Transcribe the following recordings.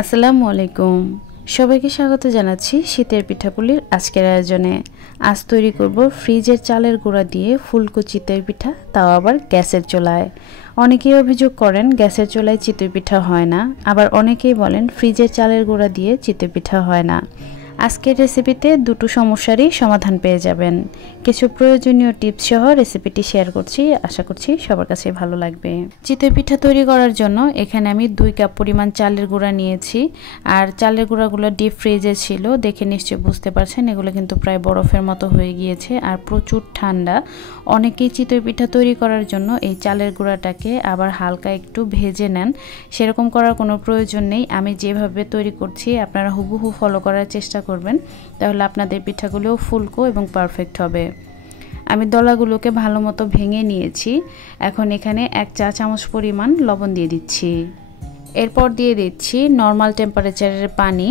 আসসালামু আলাইকুম। সবাইকে স্বাগত জানাচ্ছি শীতের পিঠাপুলির আজকের আয়োজনে। আজ তৈরি করব ফ্রিজের চালের গুঁড়া দিয়ে ফুলকো চিতই পিঠা, তাও আবার গ্যাসের চুলায়। অনেকেই অভিযোগ করেন গ্যাসের চুলায় চিতই পিঠা হয় না, আবার অনেকেই বলেন ফ্রিজের চালের গুঁড়া দিয়ে চিতই পিঠা হয় না। আজকের রেসিপিতে দুটো সমস্যারই সমাধান পেয়ে যাবেন। কিছু প্রয়োজনীয় টিপস সহ রেসিপিটি শেয়ার করছি, আশা করছি সবার কাছে ভালো লাগবে। চিতই পিঠা তৈরি করার জন্য এখানে আমি 2 কাপ পরিমাণ চালের গুঁড়া নিয়েছি। আর চালের গুঁড়াগুলো ডিপ ফ্রিজে ছিল, দেখে নিশ্চয়ই বুঝতে পারছেন এগুলো কিন্তু প্রায় বরফের মতো হয়ে গিয়েছে আর প্রচুর ঠান্ডা। অনেকেই চিতই পিঠা তৈরি করার জন্য এই চালের গুঁড়াটাকে আবার হালকা একটু ভেজে নেন। সেরকম করার কোনো প্রয়োজন নেই। আমি যেভাবে তৈরি করছি আপনারা হুবহু ফলো করার চেষ্টা করবেন, তাহলে আপনাদের পিঠাগুলোও ফুলকো এবং পারফেক্ট হবে। আমি দলাগুলোকে ভালো মতো ভেঙে নিয়েছি। এখন এখানে 1 চা চামচ পরিমাণ লবণ দিয়ে দিচ্ছি। এরপর দিয়ে দিচ্ছি নর্মাল টেম্পারেচারের পানি।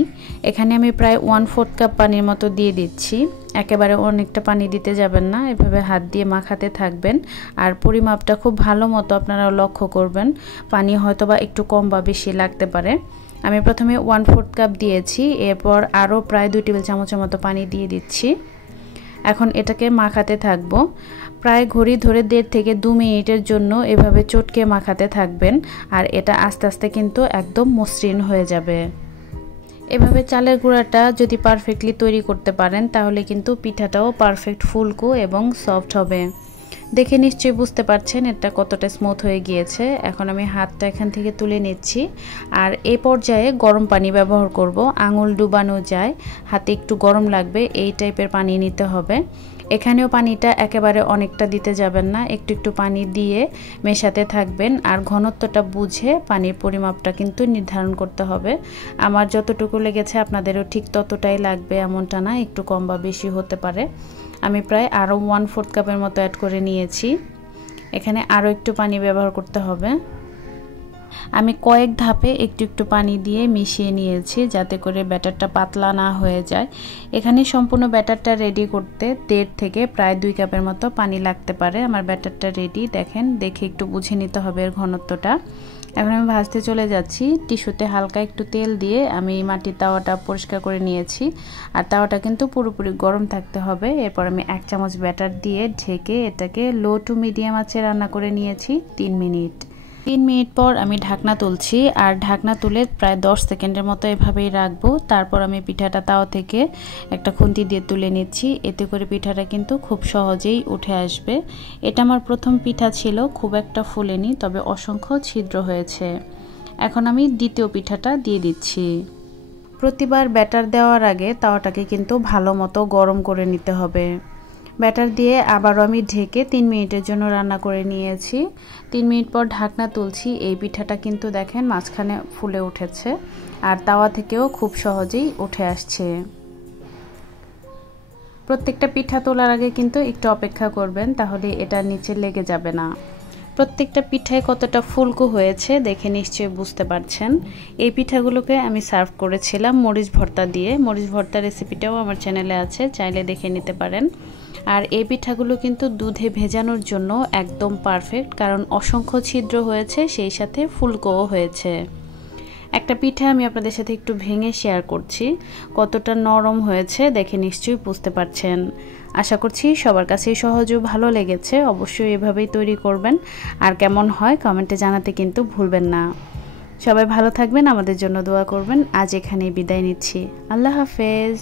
এখানে আমি প্রায় 1/4 কাপ পানির মতো দিয়ে দিচ্ছি। একেবারে অনেকটা পানি দিতে যাবেন না, এভাবে হাত দিয়ে মাখাতে থাকবেন। আর পরিমাপটা খুব ভালো মতো আপনারা লক্ষ্য করবেন, পানি হয়তো বা একটু কম বা বেশি লাগতে পারে। আমি প্রথমে 1/4 কাপ দিয়েছি, এরপর আরও প্রায় 2 টেবিল চামচের মতো পানি দিয়ে দিচ্ছি। এখন এটাকে মাখাতে থাকবো। প্রায় ঘড়ি ধরে 1.5 থেকে 2 মিনিটের জন্য এভাবে চটকে মাখাতে থাকবেন। আর এটা আস্তে আস্তে কিন্তু একদম মসৃণ হয়ে যাবে। এভাবে চালের গুঁড়াটা যদি পারফেক্টলি তৈরি করতে পারেন তাহলে কিন্তু পিঠাটাও পারফেক্ট ফুলকো এবং সফট হবে। দেখে নিশ্চয়ই বুঝতে পারছেন এটা কতটা স্মুথ হয়ে গিয়েছে। এখন আমি হাতটা এখান থেকে তুলে নিচ্ছি। আর এই পর্যায়ে গরম পানি ব্যবহার করব। আঙুল ডুবানো যায়, হাতে একটু গরম লাগবে, এই টাইপের পানি নিতে হবে। এখানেও পানিটা একেবারে অনেকটা দিতে যাবেন না, একটু একটু পানি দিয়ে মেশাতে থাকবেন। আর ঘনত্বটা বুঝে পানির পরিমাপটা কিন্তু নির্ধারণ করতে হবে। আমার যতটুকু লেগেছে আপনাদেরও ঠিক ততটাই লাগবে এমনটা না, একটু কম বা বেশি হতে পারে। আমি প্রায় আরও 1/4 কাপের মতো অ্যাড করে নিয়েছি। এখানে আরও একটু পানি ব্যবহার করতে হবে। আমি কয়েক ধাপে একটু একটু পানি দিয়ে মিশিয়ে নিয়েছি যাতে করে ব্যাটারটা পাতলা না হয়ে যায়। এখানে সম্পূর্ণ ব্যাটারটা রেডি করতে 1.5 থেকে প্রায় 2 কাপের মতো পানি লাগতে পারে। আমার ব্যাটারটা রেডি, দেখেন, দেখে একটু বুঝে নিতে হবে এর ঘনত্বটা। এখন আমি ভাজতে চলে যাচ্ছি। টিস্যুতে হালকা একটু তেল দিয়ে আমি মাটির তাওয়াটা পরিষ্কার করে নিয়েছি। আর তাওয়াটা কিন্তু পুরোপুরি গরম থাকতে হবে। এরপর আমি 1 চামচ ব্যাটার দিয়ে ঢেকে এটাকে লো টু মিডিয়াম আঁচে রান্না করে নিয়েছি 3 মিনিট। 3 মিনিট পর আমি ঢাকনা তুলছি। আর ঢাকনা তুলে প্রায় 10 সেকেন্ডের মতো এভাবেই রাখবো। তারপর আমি পিঠাটা তাওয়া থেকে একটা খুন্তি দিয়ে তুলে নিচ্ছি। এতে করে পিঠাটা কিন্তু খুব সহজেই উঠে আসবে। এটা আমার প্রথম পিঠা ছিল, খুব একটা ফুলেনি, তবে অসংখ্য ছিদ্র হয়েছে। এখন আমি দ্বিতীয় পিঠাটা দিয়ে দিচ্ছি। প্রতিবার ব্যাটার দেওয়ার আগে তাওয়াটাকে কিন্তু ভালো মতো গরম করে নিতে হবে। ব্যাটার দিয়ে আবারও আমি ঢেকে 3 মিনিটের জন্য রান্না করে নিয়েছি। 3 মিনিট পর ঢাকনা তুলছি। এই পিঠাটা কিন্তু দেখেন মাঝখানে ফুলে উঠেছে আর তাওয়া থেকেও খুব সহজেই উঠে আসছে। প্রত্যেকটা পিঠা তোলার আগে কিন্তু একটু অপেক্ষা করবেন, তাহলে এটা নিচে লেগে যাবে না। প্রত্যেকটা পিঠায় কতটা ফুলকো হয়েছে দেখে নিশ্চয়ই বুঝতে পারছেন। এই পিঠাগুলোকে আমি সার্ভ করেছিলাম মরিচ ভর্তা দিয়ে। মরিচ ভর্তা রেসিপিটাও আমার চ্যানেলে আছে, চাইলে দেখে নিতে পারেন। আর এই পিঠাগুলো কিন্তু দুধে ভেজানোর জন্য একদম পারফেক্ট, কারণ অসংখ্য ছিদ্র হয়েছে, সেই সাথে ফুলকোও হয়েছে। একটা পিঠা আমি আপনাদের সাথে একটু ভেঙে শেয়ার করছি, কতটা নরম হয়েছে দেখে নিশ্চয়ই বুঝতে পারছেন। আশা করছি সবার কাছেই সহজ ও ভালো লেগেছে। অবশ্যই এভাবেই তৈরি করবেন। আর কেমন হয় কমেন্টে জানাতে কিন্তু ভুলবেন না। সবাই ভালো থাকবেন, আমাদের জন্য দোয়া করবেন। আজ এখানেই বিদায় নিচ্ছি। আল্লাহ হাফেজ।